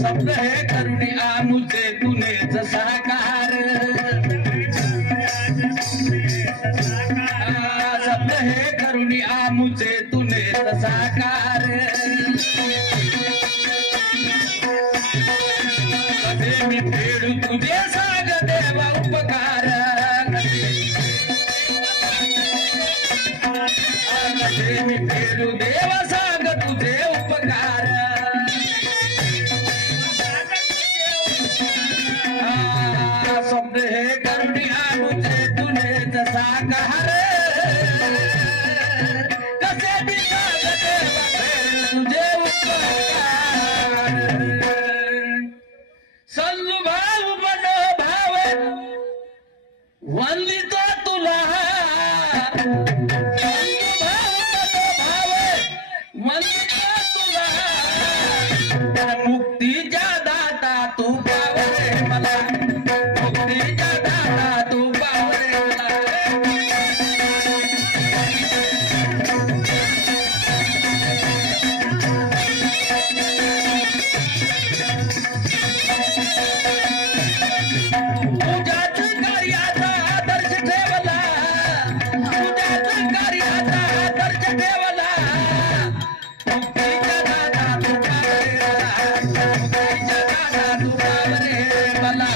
शब्द हे करुणी आमुचे तुनेच साकार, शब्द हे करुणी आमुचे तुनेच साकार, कसे मी फेडू तुझे साग देवा उपकार, कसे मी फेडू देवा साग तुझे उपकार, शब्द हे करुणी आमुचे तुनेच साकार, कसे मी साग देवा तुझे उपकार, सल्लू भाव मनोभाव वंदितो तुला, सल्लू भाव मनोभाव वंदितो तुला, मुक्तीच्या दाता तू पावरे मला, मुक्तीच्या दाता तू पावरे मला, तुझ्याच कार्याचा आदर्श ठेवला, तुझ्याच कार्याचा आदर्श ठेवला, मुक्तीच्या दाता तू पावरे मला, मुक्तीच्या दाता तू पावरे मला.